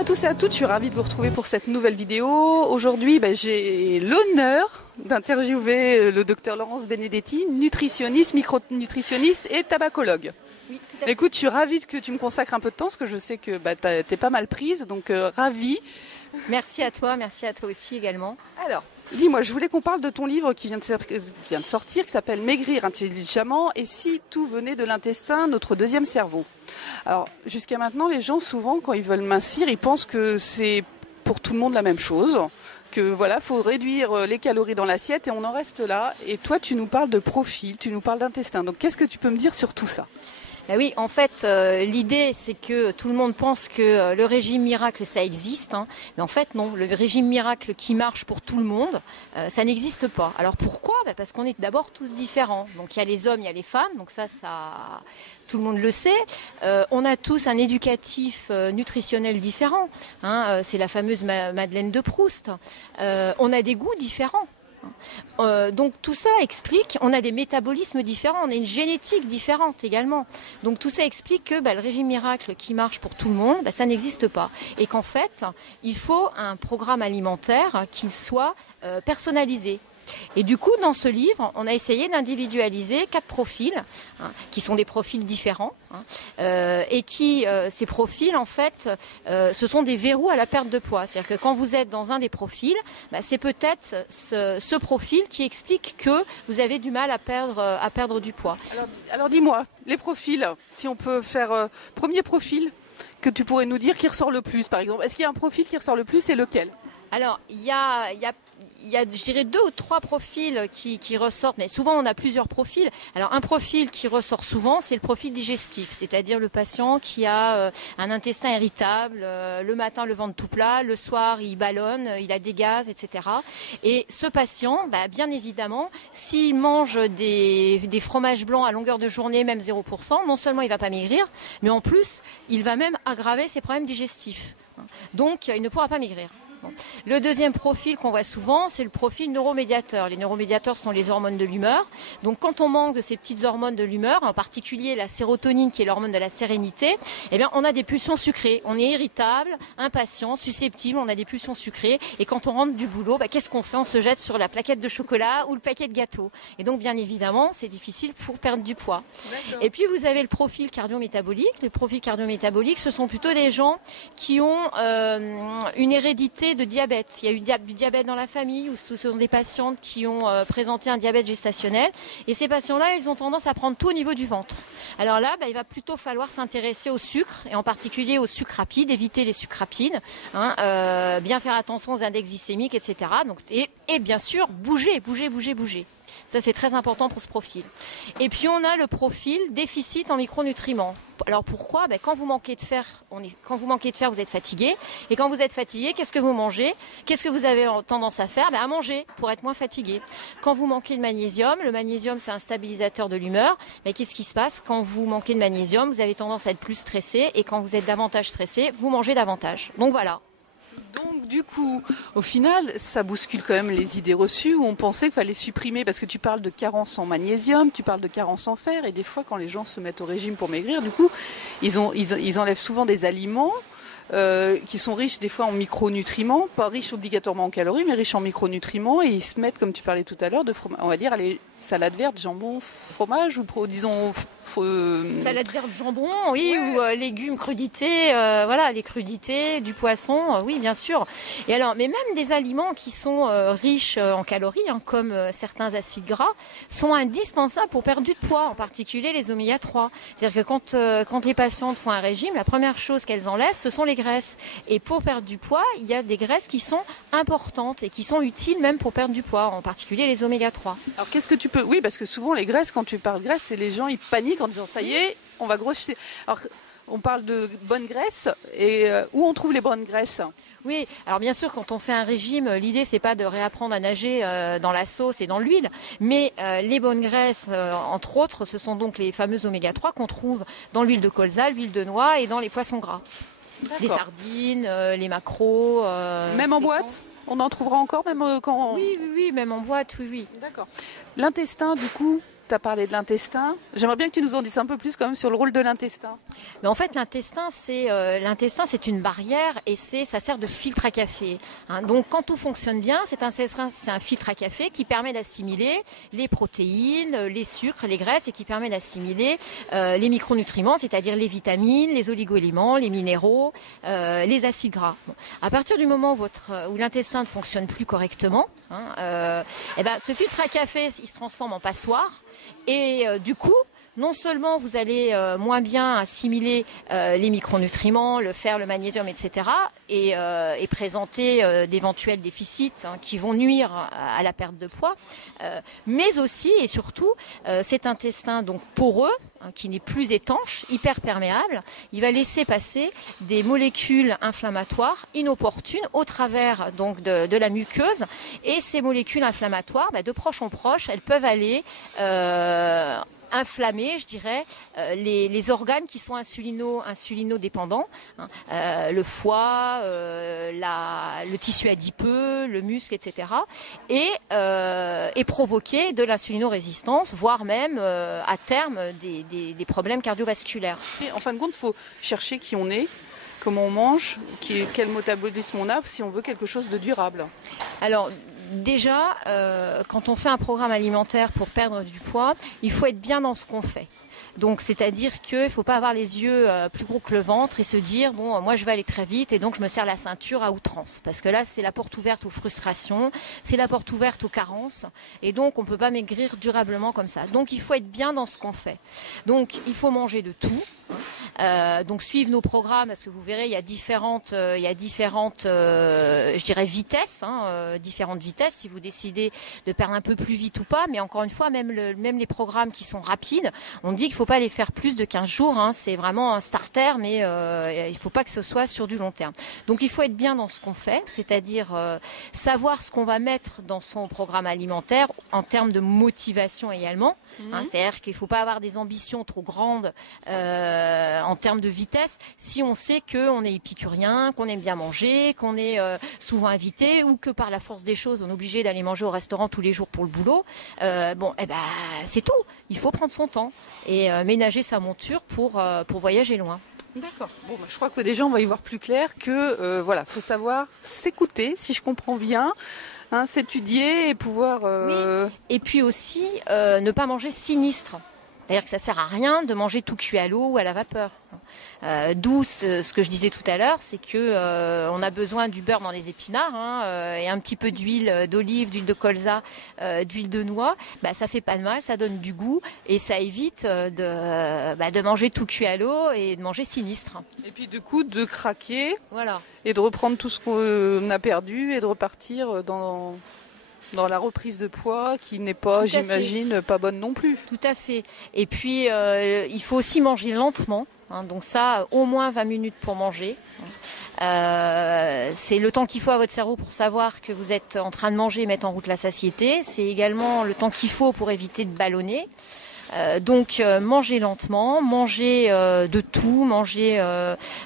à tous et à toutes, je suis ravie de vous retrouver pour cette nouvelle vidéo. Aujourd'hui, j'ai l'honneur d'interviewer le docteur Laurence Benedetti, nutritionniste, micronutritionniste et tabacologue. Oui, tout à fait. Écoute, je suis ravie que tu me consacres un peu de temps parce que je sais que t'es pas mal prise, donc ravie. Merci à toi aussi également. Alors, dis-moi, je voulais qu'on parle de ton livre qui vient de sortir, qui s'appelle Maigrir intelligemment et si tout venait de l'intestin, notre deuxième cerveau. Alors, jusqu'à maintenant, les gens, souvent, quand ils veulent mincir, ils pensent que c'est pour tout le monde la même chose, que voilà, faut réduire les calories dans l'assiette et on en reste là. Et toi, tu nous parles de profil, tu nous parles d'intestin. Donc, qu'est-ce que tu peux me dire sur tout ça ? Ben oui, en fait, l'idée, c'est que tout le monde pense que le régime miracle, ça existe. Mais en fait, non. Le régime miracle qui marche pour tout le monde, ça n'existe pas. Alors pourquoi ? Parce qu'on est d'abord tous différents. Donc il y a les hommes, il y a les femmes. Donc ça tout le monde le sait. On a tous un éducatif nutritionnel différent. C'est la fameuse Madeleine de Proust. On a des goûts différents. Donc tout ça explique, on a des métabolismes différents, on a une génétique différente également. Donc tout ça explique que le régime miracle qui marche pour tout le monde, ça n'existe pas. Et qu'en fait, il faut un programme alimentaire qui soit personnalisé. Et du coup, dans ce livre, on a essayé d'individualiser 4 profils, qui sont des profils différents, et qui, ces profils, en fait, ce sont des verrous à la perte de poids. C'est-à-dire que quand vous êtes dans un des profils, c'est peut-être ce profil qui explique que vous avez du mal à perdre du poids. Alors dis-moi, les profils, si on peut faire premier profil que tu pourrais nous dire qui ressort le plus, par exemple. Est-ce qu'il y a un profil qui ressort le plus et lequel ? Alors, il y a, je dirais, 2 ou 3 profils qui ressortent, mais souvent on a plusieurs profils. Alors, un profil qui ressort souvent, c'est le profil digestif, c'est-à-dire le patient qui a un intestin irritable, le matin le ventre tout plat, le soir il ballonne, il a des gaz, etc. Et ce patient, bien évidemment, s'il mange des fromages blancs à longueur de journée, même 0%, non seulement il va pas maigrir, mais en plus, il va même aggraver ses problèmes digestifs. Donc, il ne pourra pas maigrir. Bon. Le deuxième profil qu'on voit souvent, c'est le profil neuromédiateur. Les neuromédiateurs sont les hormones de l'humeur. Donc quand on manque de ces petites hormones de l'humeur, en particulier la sérotonine qui est l'hormone de la sérénité, on a des pulsions sucrées. On est irritable, impatient, susceptible, on a des pulsions sucrées. Et quand on rentre du boulot, qu'est-ce qu'on fait ? On se jette sur la plaquette de chocolat ou le paquet de gâteaux. Et donc bien évidemment, c'est difficile pour perdre du poids. D'accord. Et puis vous avez le profil cardio-métabolique. Le profil cardio-métabolique, ce sont plutôt des gens qui ont une hérédité de diabète. Il y a eu du diabète dans la famille ou ce sont des patientes qui ont présenté un diabète gestationnel et ces patients-là, ils ont tendance à prendre tout au niveau du ventre. Alors là, il va plutôt falloir s'intéresser au sucre et en particulier au sucre rapide, éviter les sucres rapides, bien faire attention aux index glycémiques, etc. Donc, et bien sûr, bouger. Ça, c'est très important pour ce profil. Et puis, on a le profil déficit en micronutriments. Alors, pourquoi ? Quand vous manquez de fer, vous êtes fatigué. Et quand vous êtes fatigué, qu'est-ce que vous mangez ? Qu'est-ce que vous avez tendance à faire ? À manger pour être moins fatigué. Quand vous manquez de magnésium, le magnésium, c'est un stabilisateur de l'humeur. Qu'est-ce qui se passe ? Quand vous manquez de magnésium, vous avez tendance à être plus stressé. Et quand vous êtes davantage stressé, vous mangez davantage. Donc, voilà. Donc du coup, au final, ça bouscule quand même les idées reçues où on pensait qu'il fallait supprimer, parce que tu parles de carence en magnésium, tu parles de carence en fer, et des fois quand les gens se mettent au régime pour maigrir, du coup, ils enlèvent souvent des aliments qui sont riches des fois en micronutriments, pas riches obligatoirement en calories, mais riches en micronutriments, et ils se mettent, comme tu parlais tout à l'heure, on va dire, les salades vertes, jambon, fromage, ou disons... Salade verte, jambon, oui, ouais. Ou légumes, crudités, les crudités, du poisson, oui, bien sûr. Et alors, mais même des aliments qui sont riches en calories, comme certains acides gras, sont indispensables pour perdre du poids, en particulier les oméga 3. C'est-à-dire que quand les patientes font un régime, la première chose qu'elles enlèvent, ce sont les graisses. Et pour perdre du poids, il y a des graisses qui sont importantes et qui sont utiles même pour perdre du poids, en particulier les oméga 3. Alors qu'est-ce que tu peux... Oui, parce que souvent les graisses, quand tu parles graisse, c'est les gens, ils paniquent en disant ça y est, on va grossir. Alors on parle de bonnes graisses, et où on trouve les bonnes graisses ? Oui, alors bien sûr, quand on fait un régime, l'idée c'est pas de réapprendre à nager dans la sauce et dans l'huile, mais les bonnes graisses, entre autres, ce sont donc les fameuses oméga 3 qu'on trouve dans l'huile de colza, l'huile de noix et dans les poissons gras. D'accord. Les sardines, les maquereaux. Même en boîte ? On en trouvera encore même quand... Oui, même en boîte, oui. D'accord. L'intestin, du coup, tu as parlé de l'intestin. J'aimerais bien que tu nous en dises un peu plus quand même sur le rôle de l'intestin. Mais en fait, l'intestin, c'est une barrière et ça sert de filtre à café. Hein. Donc, quand tout fonctionne bien, c'est un filtre à café qui permet d'assimiler les protéines, les sucres, les graisses et qui permet d'assimiler les micronutriments, c'est-à-dire les vitamines, les oligo-éléments, les minéraux, les acides gras. Bon. À partir du moment où l'intestin ne fonctionne plus correctement, ce filtre à café, il se transforme en passoire et du coup, non seulement vous allez moins bien assimiler les micronutriments, le fer, le magnésium, etc. et présenter d'éventuels déficits qui vont nuire à la perte de poids, mais aussi et surtout cet intestin donc poreux, qui n'est plus étanche, hyper perméable, il va laisser passer des molécules inflammatoires inopportunes au travers donc de la muqueuse, et ces molécules inflammatoires, de proche en proche, elles peuvent aller inflammer, je dirais, les organes qui sont insulino-dépendants, le foie, le tissu adipeux, le muscle, etc. Et provoquer de l'insulino-résistance, voire même à terme des problèmes cardiovasculaires. Et en fin de compte, il faut chercher qui on est, comment on mange, quel métabolisme on a, si on veut quelque chose de durable. Alors, déjà, quand on fait un programme alimentaire pour perdre du poids, il faut être bien dans ce qu'on fait. Donc, c'est-à-dire qu'il ne faut pas avoir les yeux plus gros que le ventre et se dire, bon, moi je vais aller très vite et donc je me serre la ceinture à outrance. Parce que là, c'est la porte ouverte aux frustrations, c'est la porte ouverte aux carences et donc on ne peut pas maigrir durablement comme ça. Donc, il faut être bien dans ce qu'on fait. Donc, il faut manger de tout. Donc suivre nos programmes, parce que vous verrez, il y a différentes je dirais vitesses, différentes vitesses si vous décidez de perdre un peu plus vite ou pas. Mais encore une fois, même les programmes qui sont rapides, on dit qu'il ne faut pas les faire plus de 15 jours. C'est vraiment un starter, mais il ne faut pas que ce soit sur du long terme. Donc il faut être bien dans ce qu'on fait, c'est-à-dire savoir ce qu'on va mettre dans son programme alimentaire en termes de motivation également. C'est-à-dire qu'il ne faut pas avoir des ambitions trop grandes en termes de vitesse, si on sait qu'on est épicurien, qu'on aime bien manger, qu'on est souvent invité ou que par la force des choses, on est obligé d'aller manger au restaurant tous les jours pour le boulot, c'est tout. Il faut prendre son temps et ménager sa monture pour voyager loin. D'accord. Bon, je crois que déjà on va y voir plus clair que faut savoir s'écouter, si je comprends bien. S'étudier et pouvoir... Oui. Et puis aussi, ne pas manger sinistre. C'est-à-dire que ça sert à rien de manger tout cuit à l'eau ou à la vapeur. D'où ce que je disais tout à l'heure, c'est que on a besoin du beurre dans les épinards et un petit peu d'huile d'olive, d'huile de colza, d'huile de noix. Ça fait pas de mal, ça donne du goût et ça évite de manger tout cuit à l'eau et de manger sinistre. Et puis du coup de craquer, voilà, et de reprendre tout ce qu'on a perdu et de repartir dans la reprise de poids qui n'est pas, j'imagine, pas bonne non plus. Tout à fait. Et puis, il faut aussi manger lentement. Donc ça, au moins 20 minutes pour manger. C'est le temps qu'il faut à votre cerveau pour savoir que vous êtes en train de manger et mettre en route la satiété. C'est également le temps qu'il faut pour éviter de ballonner. Donc manger lentement, manger de tout, manger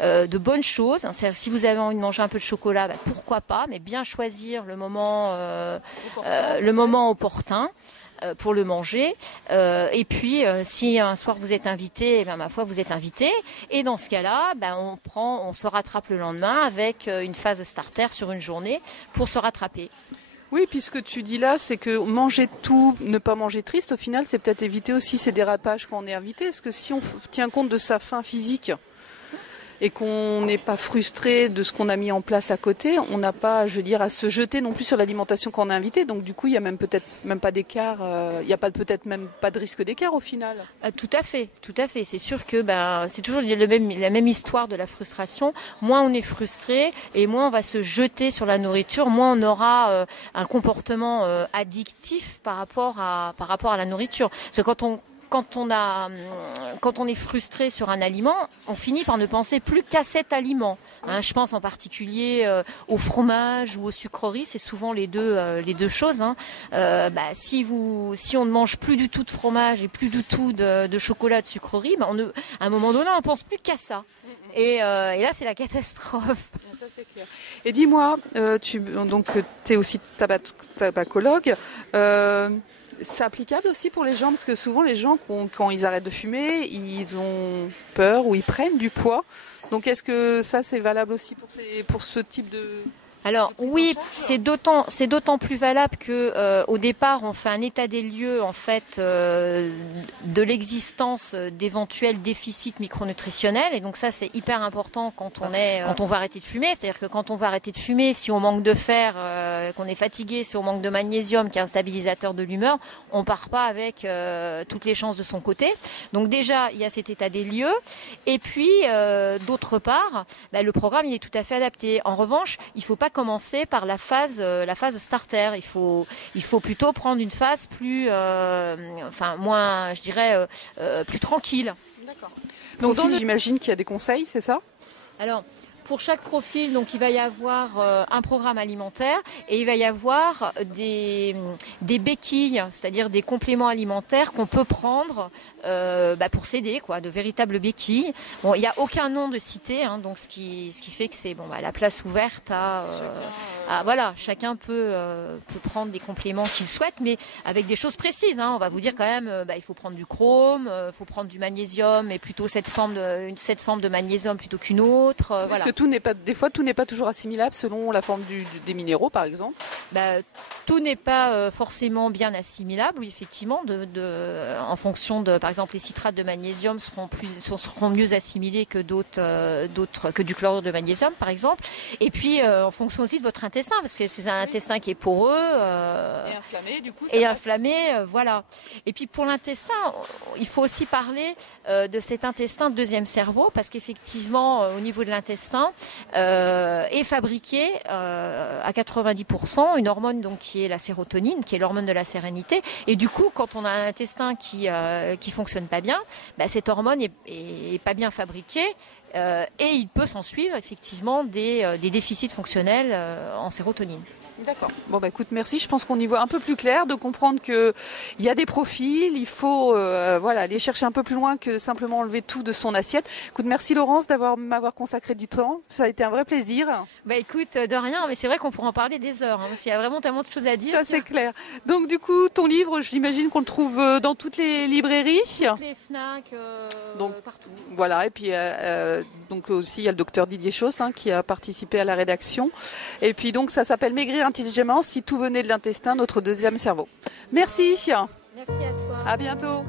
de bonnes choses. C'est-à-dire que si vous avez envie de manger un peu de chocolat, pourquoi pas, mais bien choisir le moment opportun pour le manger. Et puis si un soir vous êtes invité, ma foi vous êtes invité. Et dans ce cas-là, on se rattrape le lendemain avec une phase starter sur une journée pour se rattraper. Oui, puis ce que tu dis là, c'est que manger tout, ne pas manger triste, au final, c'est peut-être éviter aussi ces dérapages quand on est invité. Parce que si on tient compte de sa faim physique et qu'on n'est pas frustré de ce qu'on a mis en place à côté, on n'a pas, à se jeter non plus sur l'alimentation quand on est invité. Donc du coup, il y a même peut-être même pas d'écart, il n'y a peut-être même pas de risque d'écart au final. Tout à fait. C'est sûr que c'est toujours la même histoire de la frustration. Moins on est frustré et moins on va se jeter sur la nourriture, moins on aura un comportement addictif par rapport à la nourriture. Parce que quand on est frustré sur un aliment, on finit par ne penser plus qu'à cet aliment. Je pense en particulier au fromage ou aux sucreries, c'est souvent les deux choses. Si on ne mange plus du tout de fromage et plus du tout de chocolat, de sucreries, à un moment donné, on ne pense plus qu'à ça. Et là, c'est la catastrophe. Ça, c'est clair. Et dis-moi, tu es aussi tabacologue. C'est applicable aussi pour les gens, parce que souvent les gens, quand ils arrêtent de fumer, ils ont peur ou ils prennent du poids. Donc est-ce que ça c'est valable aussi pour ce type de... Alors oui, c'est d'autant plus valable que au départ on fait un état des lieux en fait de l'existence d'éventuels déficits micronutritionnels, et donc ça c'est hyper important quand on va arrêter de fumer. C'est-à-dire que quand on va arrêter de fumer, si on manque de fer, qu'on est fatigué, si on manque de magnésium qui est un stabilisateur de l'humeur, on part pas avec toutes les chances de son côté. Donc déjà il y a cet état des lieux, et puis d'autre part, le programme il est tout à fait adapté. En revanche, il faut pas commencer par la phase starter. Il faut plutôt prendre une phase plus, moins, je dirais, plus tranquille. D'accord. Donc j'imagine qu'il y a des conseils, c'est ça? Alors, pour chaque profil, donc il va y avoir un programme alimentaire et il va y avoir des béquilles, c'est-à-dire des compléments alimentaires qu'on peut prendre pour s'aider, de véritables béquilles. Bon, il n'y a aucun nom de cité, donc ce qui fait que c'est la place ouverte voilà, chacun peut prendre des compléments qu'il souhaite, mais avec des choses précises. On va vous dire quand même, il faut prendre du chrome, il faut prendre du magnésium, mais plutôt cette forme de magnésium plutôt qu'une autre. Parce que des fois tout n'est pas toujours assimilable selon la forme des minéraux, par exemple. Tout n'est pas forcément bien assimilable, oui, effectivement, en fonction de, par exemple, les citrates de magnésium seront mieux assimilés que que du chlorure de magnésium, par exemple. Et puis, en fonction aussi de votre intestin, parce que c'est un intestin qui est poreux. Et inflammé, du coup, ça et passe. Inflammé, voilà. Et puis, pour l'intestin, il faut aussi parler de cet intestin deuxième cerveau, parce qu'effectivement, au niveau de l'intestin, est fabriquée à 90% une hormone donc qui est la sérotonine, qui est l'hormone de la sérénité. Et du coup, quand on a un intestin qui fonctionne pas bien, cette hormone est pas bien fabriquée. Et il peut s'en suivre effectivement des déficits fonctionnels en sérotonine. D'accord. Bon écoute, merci. Je pense qu'on y voit un peu plus clair, de comprendre que il y a des profils, il faut aller chercher un peu plus loin que simplement enlever tout de son assiette. Écoute, merci Laurence m'avoir consacré du temps. Ça a été un vrai plaisir. Écoute, de rien, mais c'est vrai qu'on pourrait en parler des heures, parce qu'il y a vraiment tellement de choses à dire. Ça c'est clair. Donc du coup, ton livre, j'imagine qu'on le trouve dans toutes les librairies. Toutes les Fnac, donc partout. Voilà, et puis donc aussi il y a le docteur Didier Chausse qui a participé à la rédaction. Et puis donc ça s'appelle Maigrir intelligemment, si tout venait de l'intestin, notre deuxième cerveau. Merci. Merci à toi. À bientôt.